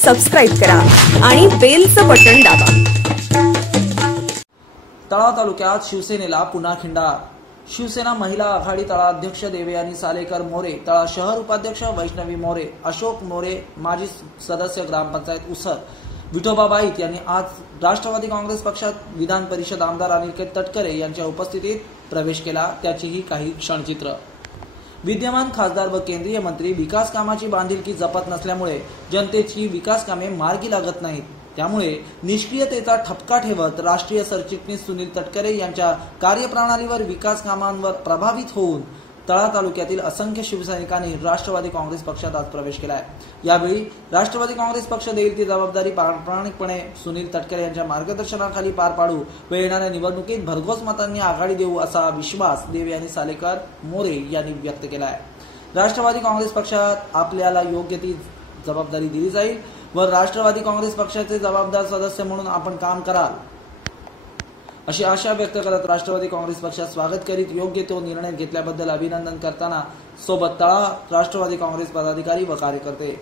Subscribe करा आणि बेलचं button दाबा। तळा तालुक्यात शिवसेनेला पुन्हा खिंडार। शिवसेना महिला आघाडी तळा अध्यक्ष देवयानी सालेकर मोरे, तळा शहर उपाध्यक्ष वैष्णवी मोरे, अशोक मोरे, माजी सदस्य ग्रामपंचायत उसर विठोबा बाईत यांनी आज राष्ट्रवादी काँग्रेस पक्षात विधान परिषद आमदार अनिकेत तटकरे यांच्या उपस्थितीत प्रवेश केला। त्याचीही काही क्षणचित्र। विद्यमान खासदार व केंद्रीय मंत्री विकास कामाची बांधिलकी जपत नसल्यामुळे जनतेची विकास कामे मार्गी लागत नाहीत। त्यामुळे निष्क्रियतेचा ठपका ठेवत राष्ट्रीय सरचिटणीस सुनील तटकरे यांच्या कार्यप्रणालीवर विकास कामांवर प्रभावित होऊन तळा तालुक्यातील असंख्य शिवसैनिकांनी राष्ट्रवादी काँग्रेस पक्षात आज प्रवेश केला आहे। यावेळी राष्ट्रवादी काँग्रेस पक्ष देईल ती जबाबदारी प्रामाणिकपणे सुनील तटकरे यांच्या मार्गदर्शनाखाली पार पाडू व येणाऱ्या निवडणुकीत भरघोस मतांनी आघाडी देऊ असा विश्वास देवयानी सालेकर मोरे यांनी व्यक्त केला आहे। राष्ट्रवादी काँग्रेस पक्षात आपल्याला योग्य ती जबाबदारी दिली जाईल व राष्ट्रवादी काँग्रेस पक्षाचे जबाबदार सदस्य म्हणून आपण काम कराल अशी आशा व्यक्त करत राष्ट्रवादी काँग्रेस पक्षात स्वागत करीत योग्य तो निर्णय घेतल्याबद्दल अभिनंदन करताना सोबत तळा राष्ट्रवादी काँग्रेस पदाधिकारी व कार्यकर्ते।